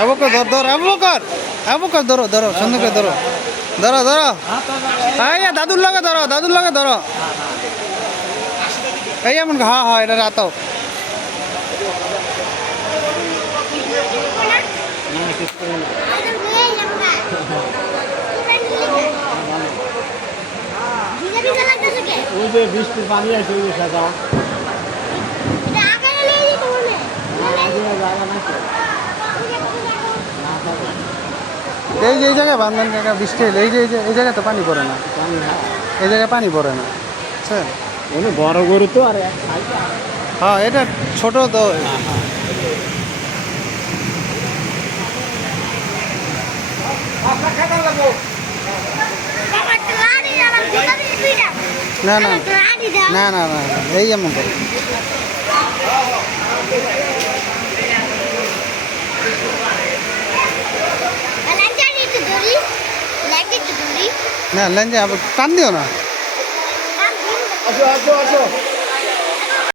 আবুকর ধর ধর আবুকর আবুকর ধরো ধরো সুন্দর করে ধরো ধরো ধরো এই দাদুর লগে ধরো দাদুর লগে ধরো এই এমন হ্যাঁ হ্যাঁ এটা রাতো ওই যে বৃষ্টির পানি আছে ওই সাদা এই যে এই জায়গায় বান্ধন জায়গা বৃষ্টি হলে এই জায়গায় তো পানি পড়ে না এই জায়গায় পানি পড়ে না বুঝছেন বড় গরু তো আর হ্যাঁ এটা ছোট তো না না না না না এই এমন করে না লেঞ্জে আবার টান দিও না আসো আসো আসো